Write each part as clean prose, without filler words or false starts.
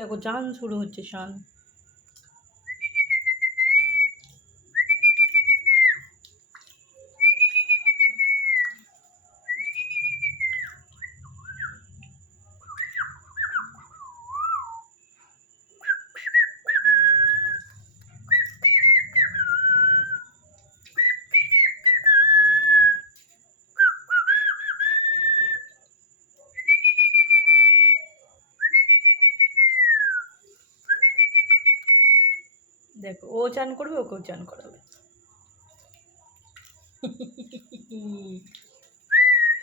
দেখো চান শুরু হচ্ছে, চান। দেখো ও চান করবে, ওকেও চান করাবে।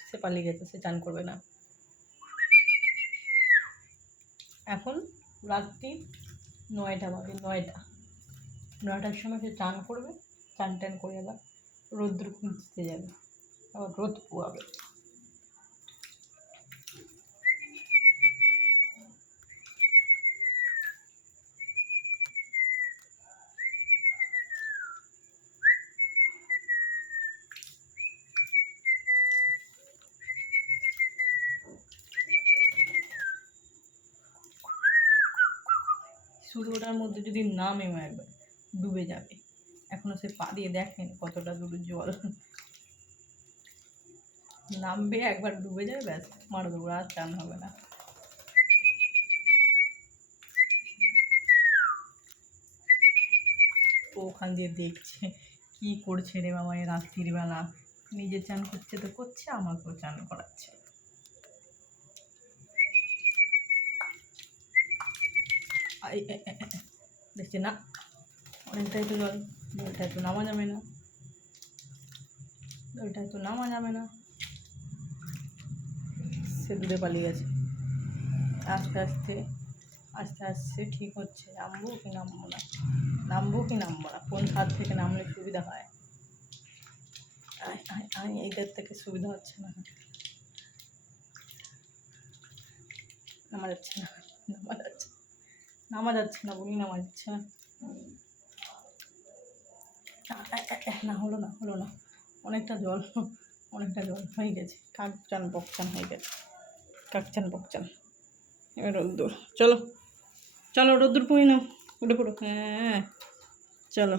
সে পালিয়ে গেছে, সে চান করবে না। এখন রাত্রি 9টা বাজে, 9টার সময় সে চান করবে। চান টান করে আবার রোদ্দুর খুঁজতে যাবে, আবার রোদ পোয়াবে। শুধু ওটার মধ্যে যদি নামেও একবার, ডুবে যাবে। এখনো সে পা দিয়ে দেখেন কতটা দূর জল। নামবে, একবার ডুবে যাবে, ব্যাস মারা দেবো, আর চান হবে না। ও ওখান দিয়ে দেখছে কি করছে রে বাবা এ রাত্রির বেলা। নিজে চান করছে তো করছে, আমাকেও চান করাচ্ছে। দেখছি না, অনেকটাই তো জল, জলটায় তো নামা যাবে না, জলটায় তো নামা যাবে না। সে দূরে পালিয়ে গেছে। আস্তে আস্তে আস্তে আস্তে ঠিক হচ্ছে। নামবো কি নামবো না, নামবো কি নামবো না, কোন হাত থেকে নামলে সুবিধা হয়। এইটার থেকে সুবিধা হচ্ছে না, নামা যাচ্ছে না, নামা যাচ্ছে, নামা যাচ্ছে না বলি, নামা যাচ্ছে না। না হলো না, হলো না, অনেকটা জল, অনেকটা জল হয়ে গেছে। কাকচান বকচান হয়ে গেছে, কাকচান বকচান। এবার রোদ্দুর, চলো চলো রোদ্দুর পুঁই নাও, উঠে পড়ো। হ্যাঁ চলো।